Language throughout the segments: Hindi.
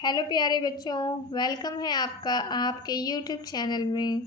हेलो प्यारे बच्चों, वेलकम है आपका आपके यूट्यूब चैनल में।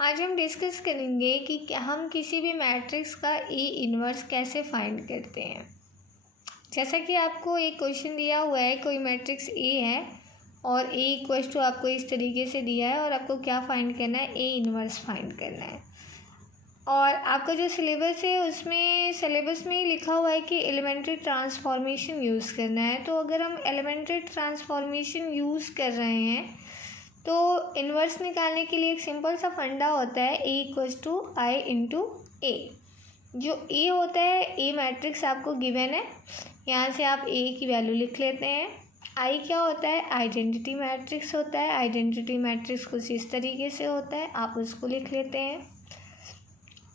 आज हम डिस्कस करेंगे कि हम किसी भी मैट्रिक्स का ए इन्वर्स कैसे फाइंड करते हैं। जैसा कि आपको एक क्वेश्चन दिया हुआ है, कोई मैट्रिक्स ए है और ए इक्वल्स टू आपको इस तरीके से दिया है और आपको क्या फाइंड करना है, ए इन्वर्स फाइंड करना है। और आपका जो सिलेबस है उसमें सिलेबस में ही लिखा हुआ है कि एलिमेंट्री ट्रांसफॉर्मेशन यूज़ करना है। तो अगर हम एलिमेंट्री ट्रांसफॉर्मेशन यूज़ कर रहे हैं तो इन्वर्स निकालने के लिए एक सिंपल सा फंडा होता है, ए इक्वल्स टू आई इंटू ए। जो ए होता है, ए मैट्रिक्स आपको गिवन है, यहाँ से आप ए की वैल्यू लिख लेते हैं। आई क्या होता है, आइडेंटिटी मैट्रिक्स होता है। आइडेंटिटी मैट्रिक्स कुछ इस तरीके से होता है, आप उसको लिख लेते हैं।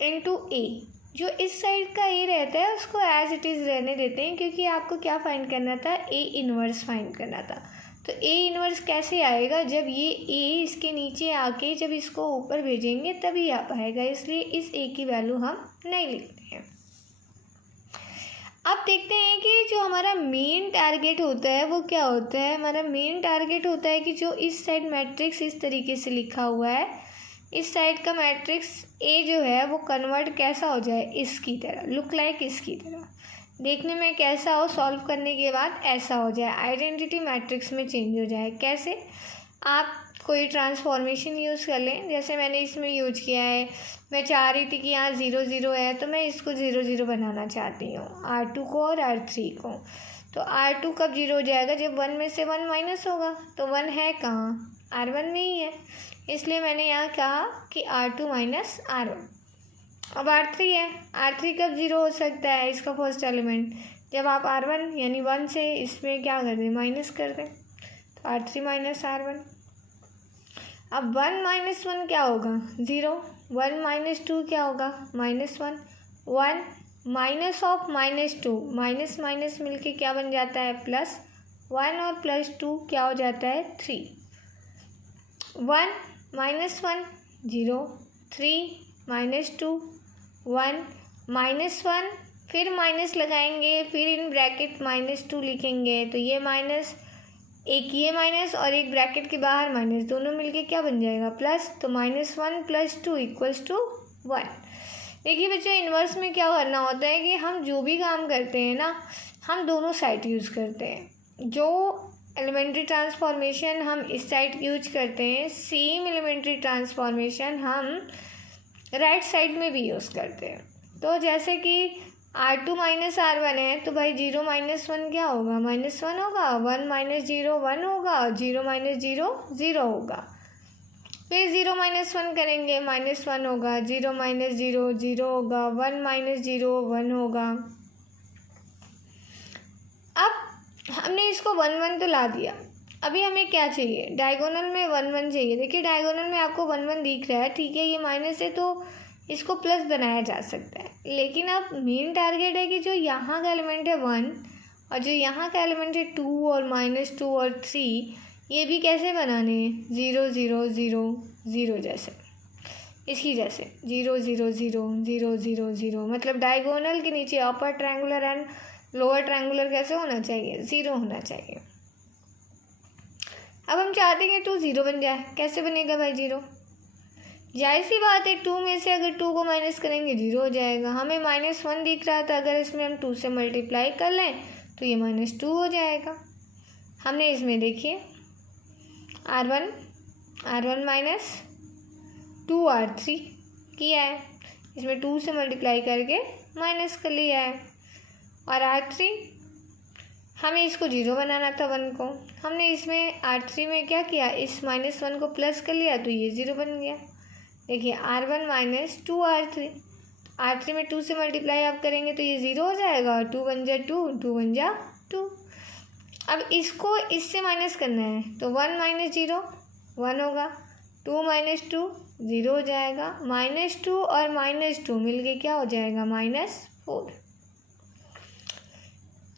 इनटू ए, जो इस साइड का ए रहता है उसको एज इट इज़ रहने देते हैं, क्योंकि आपको क्या फाइंड करना था, ए इन्वर्स फाइंड करना था। तो ए इन्वर्स कैसे आएगा, जब ये ए इसके नीचे आके जब इसको ऊपर भेजेंगे तभी आ पाएगा, इसलिए इस ए की वैल्यू हम नहीं लिखते हैं। अब देखते हैं कि जो हमारा मेन टारगेट होता है वो क्या होता है। हमारा मेन टारगेट होता है कि जो इस साइड मैट्रिक्स इस तरीके से लिखा हुआ है, इस साइड का मैट्रिक्स ए जो है वो कन्वर्ट कैसा हो जाए, इसकी तरह, लुक लाइक इसकी तरह, देखने में कैसा हो, सॉल्व करने के बाद ऐसा हो जाए, आइडेंटिटी मैट्रिक्स में चेंज हो जाए। कैसे, आप कोई ट्रांसफॉर्मेशन यूज़ कर लें, जैसे मैंने इसमें यूज किया है। मैं चाह रही थी कि यहाँ 0 0 है तो मैं इसको 0 0 बनाना चाहती हूँ, R2 को और R3 को। तो R2 कब 0 हो जाएगा, जब 1 में से 1 माइनस होगा। तो 1 है कहाँ, R1 में ही है, इसलिए मैंने यहाँ कहा कि R2 माइनस R1। अब R3 है, R3 कब 0 हो सकता है, इसका फर्स्ट एलिमेंट, जब आप R1 यानी 1 से इसमें क्या कर दें, माइनस कर दें, तो R3 माइनस R1। अब 1 माइनस 1 क्या होगा, 0। 1 माइनस 2 क्या होगा, -1। 1 माइनस ऑफ -2, माइनस माइनस मिलके क्या बन जाता है, प्लस। 1 और +2 क्या हो जाता है, 3। 1 -1 0, 3 -2 1 -1, फिर माइनस लगाएंगे, फिर इन ब्रैकेट -2 लिखेंगे, तो ये माइनस, एक ये माइनस और एक ब्रैकेट के बाहर माइनस, दोनों मिलके क्या बन जाएगा, प्लस। तो -1 + 2 = 1। देखिए बच्चों, इन्वर्स में क्या करना होता है कि हम जो भी काम करते हैं ना, हम दोनों साइड यूज़ करते हैं। जो एलिमेंट्री ट्रांसफॉर्मेशन हम इस साइड यूज करते हैं, सेम एलिमेंट्री ट्रांसफॉर्मेशन हम राइट साइड में भी यूज़ करते हैं। तो जैसे कि R2 माइनस R1 है, तो भाई 0 माइनस 1 क्या होगा, -1 होगा। 1 माइनस 0 1 होगा, 0 माइनस 0 0 होगा। फिर 0 माइनस 1 करेंगे, -1 होगा, 0 माइनस 0 0 होगा, 1 माइनस 0 1 होगा। अब हमने इसको 1 1 तो ला दिया, अभी हमें क्या चाहिए, डायगोनल में 1 1 चाहिए। देखिए डायगोनल में आपको 1 1 दिख रहा है, ठीक है, ये माइनस है तो इसको प्लस बनाया जा सकता है। लेकिन अब मेन टारगेट है कि जो यहाँ का एलिमेंट है 1 और जो यहाँ का एलिमेंट है 2 और -2 और 3, ये भी कैसे बनाने हैं, 0 0 0 0 जैसे, इसकी जैसे 0 0 0 0 0 0, मतलब डायगोनल के नीचे upper triangular and lower triangular कैसे होना चाहिए, 0 होना चाहिए। अब हम चाहते हैं कि 2 0 बन जाए, कैसे बनेगा भाई 0, जाहिर सी बात है 2 में से अगर 2 को माइनस करेंगे 0 हो जाएगा। हमें -1 दिख रहा था, अगर इसमें हम 2 से मल्टीप्लाई कर लें तो ये -2 हो जाएगा। हमने इसमें देखिए R1 माइनस 2 R3 किया है, इसमें 2 से मल्टीप्लाई करके माइनस कर लिया है। और R3 हमें इसको 0 बनाना था, 1 को, हमने इसमें R3 में क्या किया, इस -1 को प्लस कर लिया तो ये 0 बन गया। देखिए R1 माइनस 2 R3, R3 में 2 से मल्टीप्लाई आप करेंगे तो ये 0 हो जाएगा, और 2 बन जा 2, 2 बन जा 2। अब इसको इससे माइनस करना है, तो 1 माइनस 0 1 होगा, 2 माइनस 2 0 हो जाएगा, -2 और -2 मिलके क्या हो जाएगा, -4।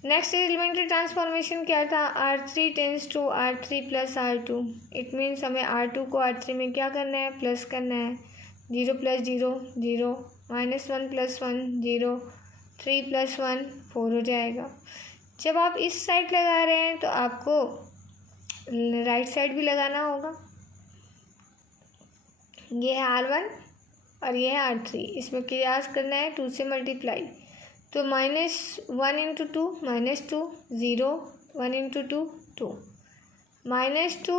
नेक्स्ट एलिमेंट्री ट्रांसफॉर्मेशन क्या था, R3 tense to R3 + R2। It means हमें R2 को R3 में क्या करना है, प्लस करना है। 0 + 0 0, -1 + 1 0, 3 + 1 4 हो जाएगा। जब आप इस साइड लगा रहे हैं तो आपको राइट साइड भी लगाना होगा। ये है R1 और ये है R3, इसमें कियास करना है 2 से मल्टीप्लाई। तो -1 इंटू 2 -2, 0, 1 इंटू 2 2, -2,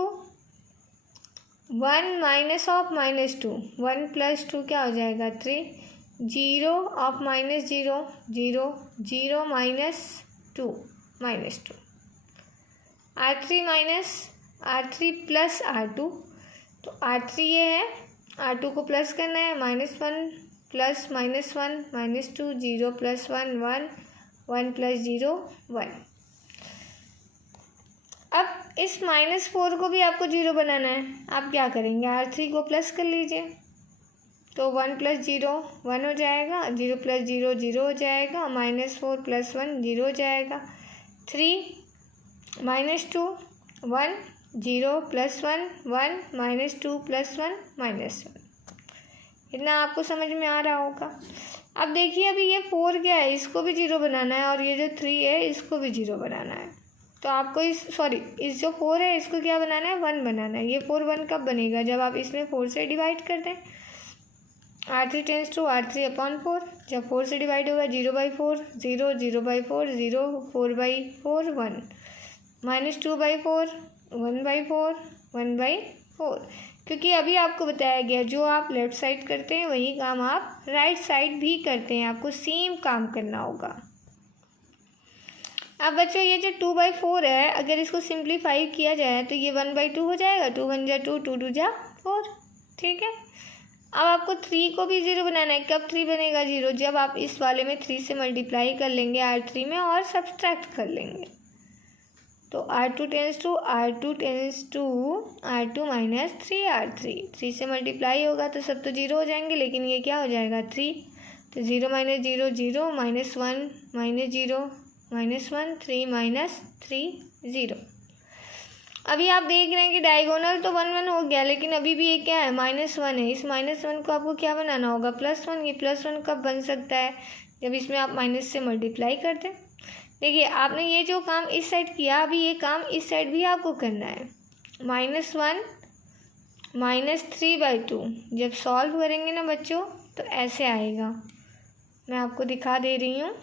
1 माइनस ऑफ -2, 1 + 2 क्या हो जाएगा 3, 0 ऑफ -0 0, 0 -2 -2, R3 प्लस R2, तो R3 ये है, R2 को प्लस करना है, -1 प्लस -1 -2, 0 + 1 1, 1 + 0 1। अब इस -4 को भी आपको 0 बनाना है। आप क्या करेंगे, R3 को प्लस कर लीजिए, तो 1 + 0 1 हो जाएगा, 0 + 0 0 हो जाएगा, -4 + 1 0 हो जाएगा, 3 -2 1, 0 + 1 1, -2 + 1 -1। इतना आपको समझ में आ रहा होगा। अब देखिए, अभी ये 4 क्या है, इसको भी 0 बनाना है, और ये जो 3 है इसको भी 0 बनाना है। तो आपको इस जो 4 है इसको क्या बनाना है, 1 बनाना है। ये 4 1 कब बनेगा, जब आप इसमें 4 से डिवाइड कर दें। R3 टेंस टू R3/4, जब 4 से डिवाइड होगा 0/4 0, 0/4 0, 4/4 1, -2/4 1/4 1/4। क्योंकि अभी आपको बताया गया जो आप लेफ्ट साइड करते हैं वही काम आप राइट साइड भी करते हैं, आपको सेम काम करना होगा। अब बच्चों, ये जो 2/4 है, अगर इसको सिंप्लीफाई किया जाए तो ये 1/2 हो जाएगा, 2 1 जा 2, 2 2 जा 4, ठीक है। अब आपको 3 को भी 0 बनाना है। कब 3 बनेगा 0, जब आप इस वाले में 3 से मल्टीप्लाई कर लेंगे R3 में और सब्सट्रैक्ट कर लेंगे। तो R2 tense to R2 - 3R3, 3 से मल्टीप्लाई होगा तो सब तो 0 हो जाएंगे, लेकिन ये क्या हो जाएगा 3, तो 0 - 0 0, -1 -0 -1, 3 - 3 0। अभी आप देख रहे हैं कि डायगोनल तो 1 1 हो गया, लेकिन अभी भी ये क्या है, -1 है। इस -1 को आपको क्या बनाना होगा, +1। ये +1 कब बन सकता है, जब इसमें आप माइनस से मल्टीप्लाई कर दें। देखिए, आपने ये जो काम इस साइड किया, अभी ये काम इस साइड भी आपको करना है। -1 -3/2 जब सॉल्व करेंगे ना बच्चों, तो ऐसे आएगा। मैं आपको दिखा दे रही हूँ।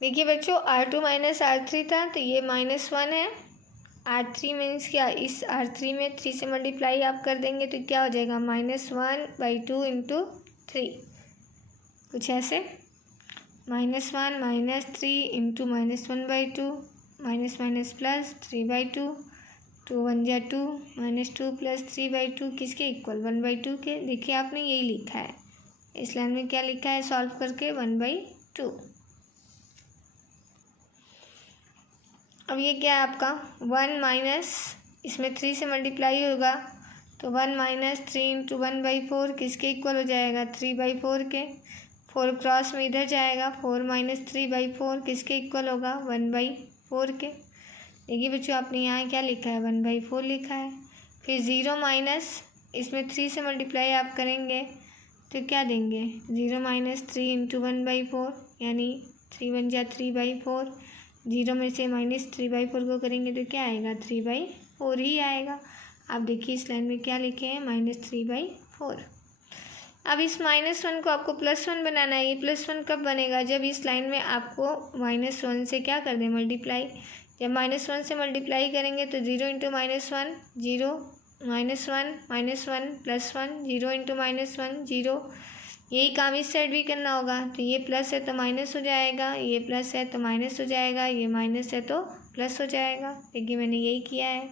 देखिए बच्चों, R2 - R3 था, तो ये -1 है। R3 मीन्स क्या, इस R3 में 3 से मल्टीप्लाई आप कर देंगे तो क्या हो जाएगा, -1/2 इंटू 3, कुछ ऐसे। -1 -3 इंटू -1/2, माइनस प्लस 3/2, 2 1 जा 2, -2 + 3/2 किसके इक्वल, 1/2 के। देखिए आपने यही लिखा है। इस लाइन में क्या लिखा है सॉल्व करके 1/2। अब ये क्या है आपका 1 माइनस, इसमें 3 से मल्टीप्लाई होगा तो 1 माइनस 3 इंटू 1/4 किसके इक्वल हो जाएगा 3/4 के। 4 क्रॉस में इधर जाएगा 4 माइनस 3/4 किसके इक्वल होगा 1/4 के। देखिए बच्चों आपने यहाँ क्या लिखा है 1/4 लिखा है। फिर 0 माइनस, इसमें 3 से मल्टीप्लाई आप करेंगे तो क्या देंगे 0 माइनस 3 इंटू 1/4 यानी 3 1 जा 3/4। 0 में से माइनस 3/4 को करेंगे तो क्या आएगा 3/4 ही आएगा। आप देखिए इस लाइन में क्या लिखे हैं -3/4। अब इस -1 को आपको +1 बनाना है। ये +1 कब बनेगा जब इस लाइन में आपको -1 से क्या कर दें मल्टीप्लाई। जब -1 से मल्टीप्लाई करेंगे तो 0 इंटू -1 0, -1 -1 +1 0 इंटू -1 0। यही काम इस साइड भी करना होगा। तो ये प्लस है तो माइनस हो जाएगा, ये प्लस है तो माइनस हो जाएगा, ये माइनस है तो प्लस हो जाएगा। देखिए मैंने यही किया है।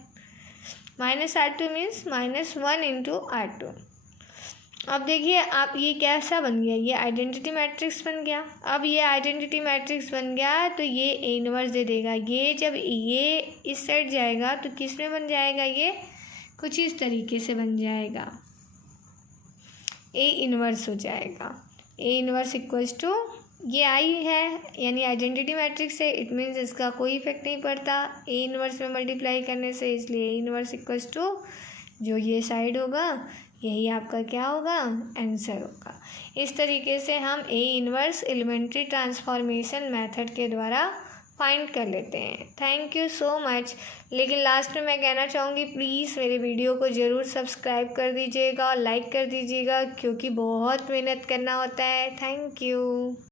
-R2 means -1 into R2। अब देखिए आप ये कैसा बन गया, ये आइडेंटिटी मैट्रिक्स बन गया। अब ये आइडेंटिटी मैट्रिक्स बन गया तो ये ए इनवर्स दे देगा। ये जब ये इस साइड जाएगा तो किस में बन जाएगा, ये कुछ इस तरीके से बन जाएगा, ए इनवर्स हो जाएगा। ए इनवर्स इक्वल्स टू ये आई है यानी आइडेंटिटी मैट्रिक्स है, इट मीन्स इसका कोई इफेक्ट नहीं पड़ता ए इनवर्स में मल्टीप्लाई करने से, इसलिए ए इनवर्स इक्वल्स टू जो ये साइड होगा यही आपका क्या होगा आंसर होगा। इस तरीके से हम A inverse elementary transformation method के द्वारा फाइंड कर लेते हैं। Thank you so much. लेकिन लास्ट में मैं कहना चाहूँगी प्लीज़ मेरे वीडियो को ज़रूर सब्सक्राइब कर दीजिएगा और लाइक कर दीजिएगा क्योंकि बहुत मेहनत करना होता है। Thank you.